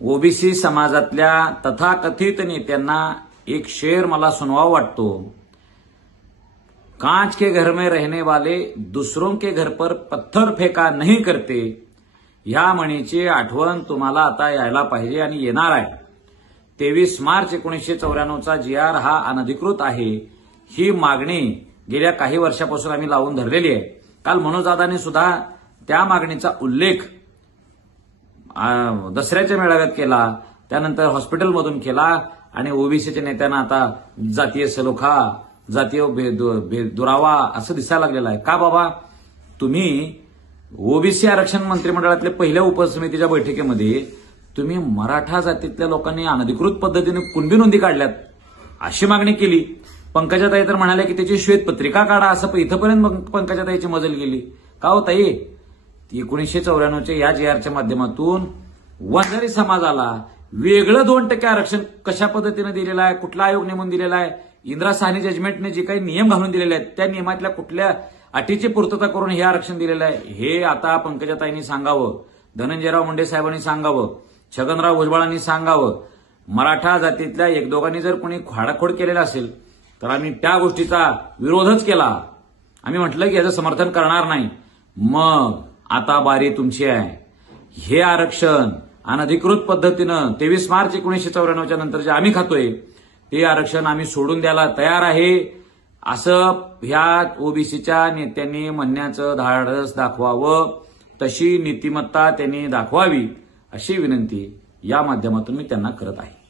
OBC समाजातल्या तथाकथित नेत्यांना एक शेर मला सुनवावा वाटतो। कांच के घर में रहने वाले दूसरों के घर पर पत्थर फेका नहीं करते, ह्या म्हणीची आठवण तुम्हाला आता यायला पाहिजे आणि येणार आहे। 23 मार्च 1994चा GR हा अनधिकृत आहे, ही मागणी गेल्या काही वर्षापासून आम्ही लावून धरलेली आहे। काल मनोजदादांनी सुद्धा त्या मागणीचा उल्लेख दसऱ्याच्या मेळाव्यात केला, त्यानंतर हॉस्पिटलमधून केला आणि ओबीसीच्या नेत्यांना आता जातीय सलोखा, जातीय दुरावा असं दिसायला लागलेलं आहे। का बाबा, तुम्ही ओबीसी आरक्षण मंत्रिमंडळातल्या पहिल्या उपसमितीच्या बैठकीमध्ये तुम्ही मराठा जातीतल्या लोकांनी अनधिकृत पद्धतीने कुणबी नोंदी काढल्यात अशी मागणी केली। पंकजाताई तर म्हणाले की त्याची श्वेतपत्रिका काढा, असं इथपर्यंत पंकजाताईची मजल गेली। का हो ताई, 1994च्या या GRच्या माध्यमातून वंजारी समाजाला वेगळं 2% आरक्षण कशा पद्धतीने दिलेलं आहे, कुठला आयोग नेमून दिलेला आहे, इंदिरा साहनी जजमेंटने जे काही नियम घालून दिलेले आहेत त्या नियमातल्या कुठल्या अटीची पूर्तता करून हे आरक्षण दिलेलं आहे, हे आता पंकजाताईंनी सांगावं, धनंजयराव मुंडे साहेबांनी सांगावं, छगनराव भुजबळांनी सांगावं। मराठा जातीतल्या एक दोघांनी जर कोणी खाडाखोड केलेला असेल तर आम्ही त्या गोष्टीचा विरोधच केला, आम्ही म्हटलं की याचं समर्थन करणार नाही। मग आता बारी तुमची आहे। हे आरक्षण अनधिकृत पद्धतीनं 23 मार्च 1994च्या नंतर जे आम्ही खातोय ते आरक्षण आम्ही सोडून द्यायला तयार आहे, असं ह्या ओबीसीच्या नेत्यांनी म्हणण्याचं धाडस दाखवावं, तशी नीतिमत्ता त्यांनी दाखवावी अशी विनंती या माध्यमातून मी त्यांना करत आहे।